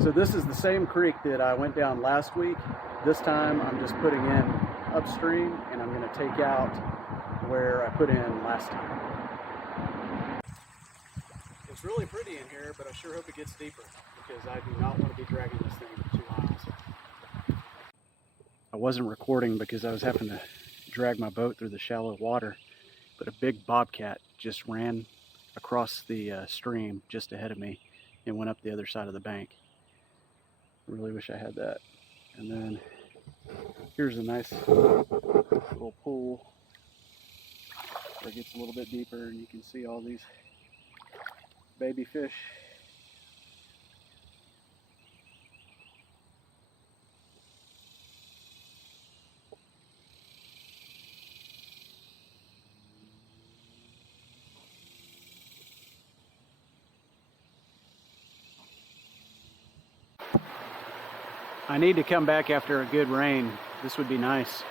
So this is the same creek that I went down last week. This time I'm just putting in upstream, and I'm going to take out where I put in last time. It's really pretty in here, but I sure hope it gets deeper because I do not want to be dragging this thing for 2 miles. I wasn't recording because I was having to drag my boat through the shallow water, but a big bobcat just ran across the stream just ahead of me and went up the other side of the bank. I really wish I had that. And then here's a nice little pool where it gets a little bit deeper, and you can see all these baby fish. I need to come back after a good rain. This would be nice.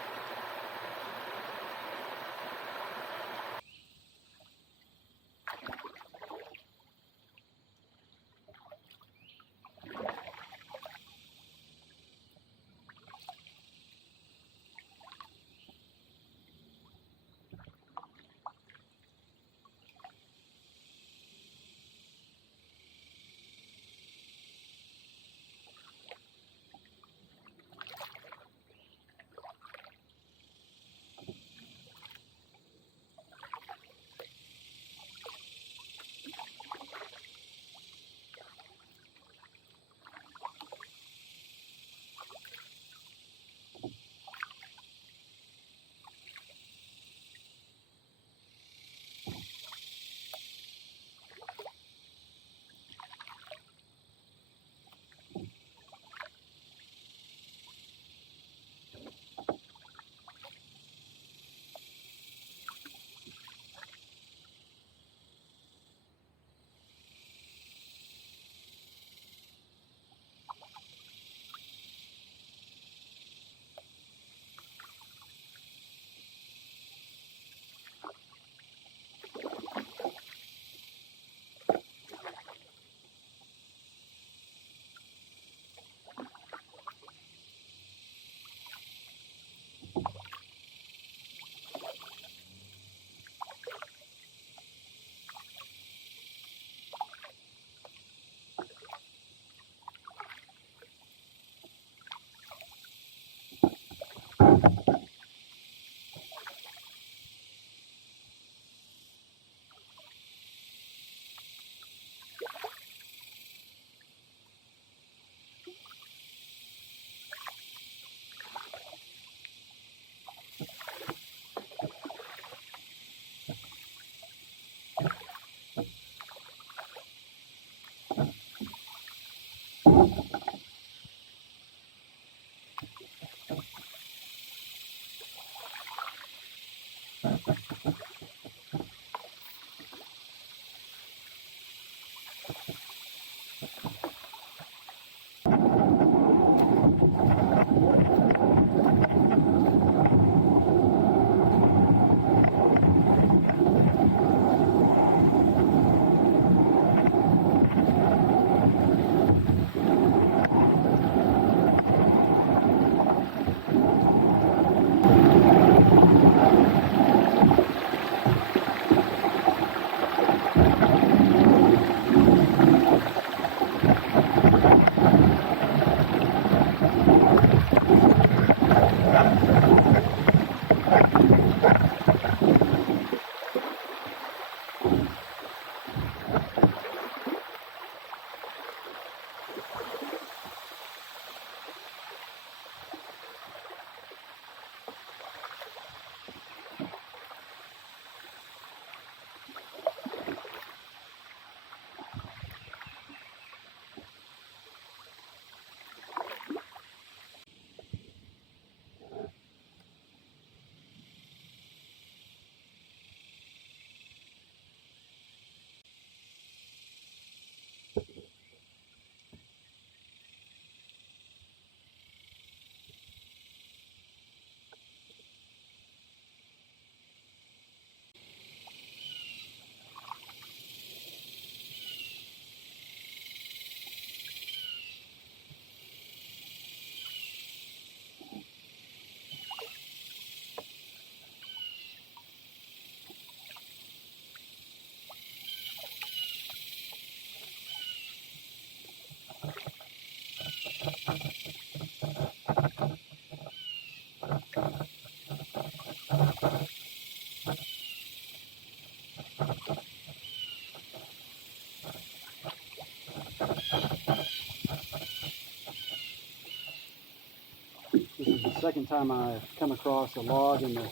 second time I've come across a log in the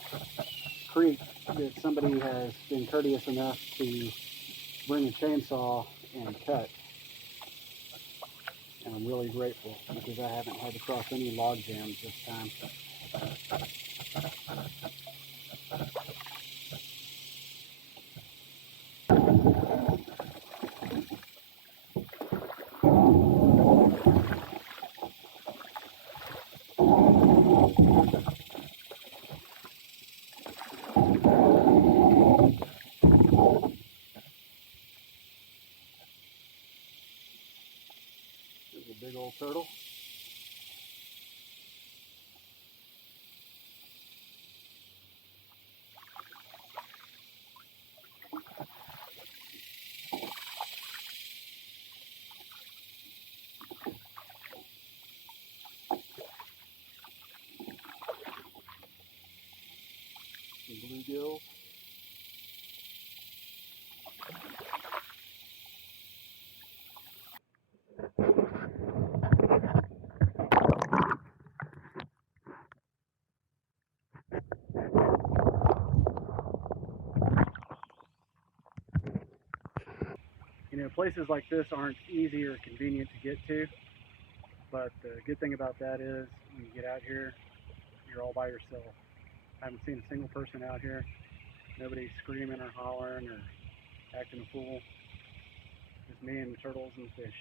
creek that somebody has been courteous enough to bring a chainsaw and cut. And I'm really grateful because I haven't had to cross any log jams this time. There's a big old turtle. Some bluegills. You know, places like this aren't easy or convenient to get to, but the good thing about that is when you get out here, you're all by yourself. I haven't seen a single person out here. Nobody's screaming or hollering or acting a fool. Just me and the turtles and the fish.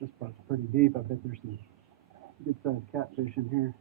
This spot's pretty deep. I bet there's some good sized catfish in here.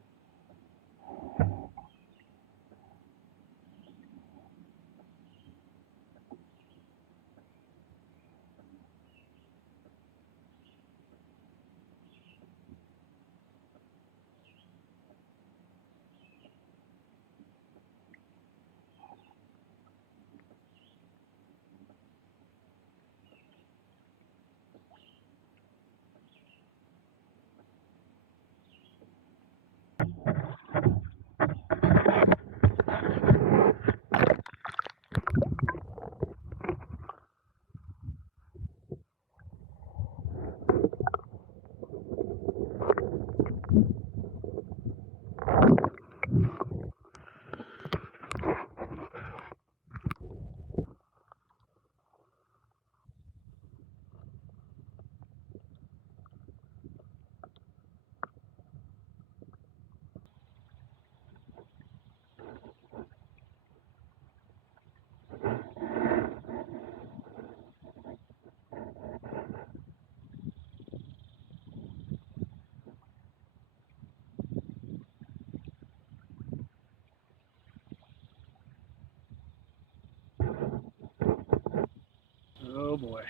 Oh boy.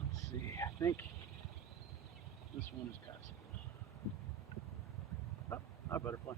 Let's see. I think this one is passable. Oh, hi butterfly.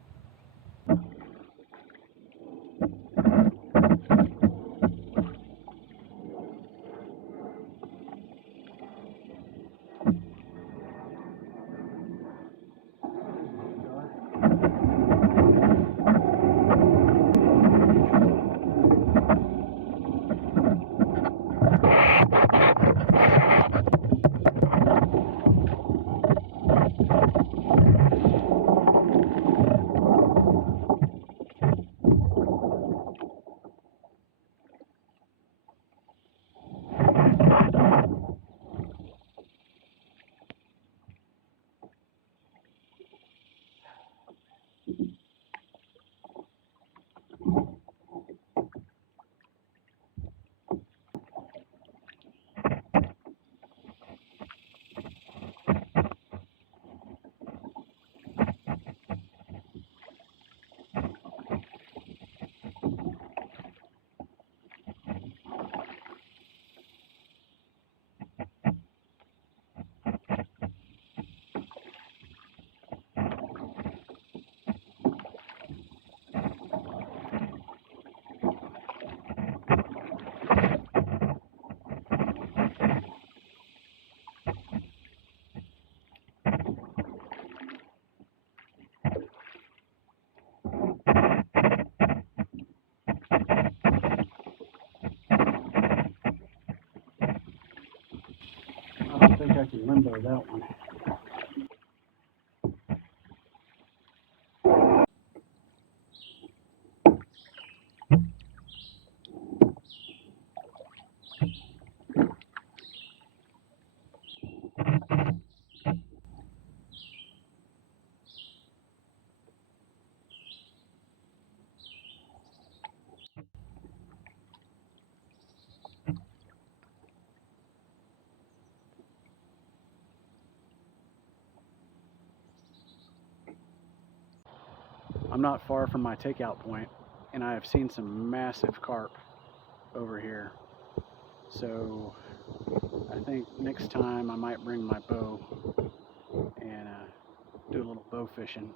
think I can limbo that one. I'm not far from my takeout point, and I have seen some massive carp over here. So I think next time I might bring my bow and do a little bow fishing.